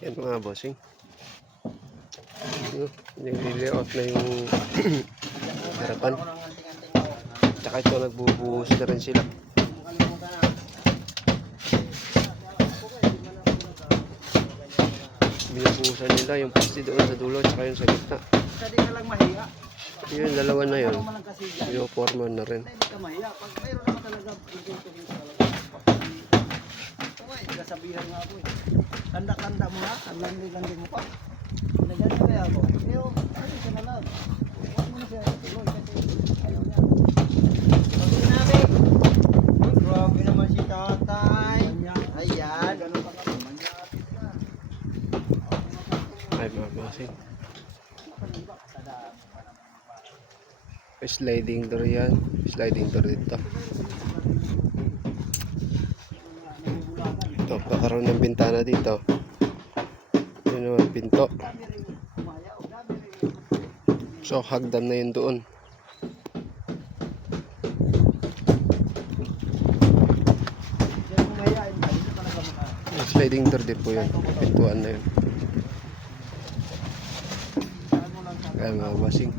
Yan mga bossing. Nililayout na yung harapan. Tsaka ito nagbubuhos na rin sila. Binubuhusan nila yung pasti doon sa dulo tsaka yung sa gitna. Yun, dalawa na yun. Binoforma na rin. Sabihan nga ako eh. Tanda-tanda mo na, tanda-tanda mo pa. Pinagyan na kaya ako. Pero, ano siya na lang. Huwag mo na siya tuloy kasi ayaw niya. Pagin namin. Grabe naman si tatay. Ayan. Ay mga bossing. Sliding door yan. Sliding door dito. Ito, pagkaroon ng bintana dito. Yun naman, pinto. So, hagdan na yun doon. Sliding door din po yun. Pintuan na yun. Kaya mga bossing.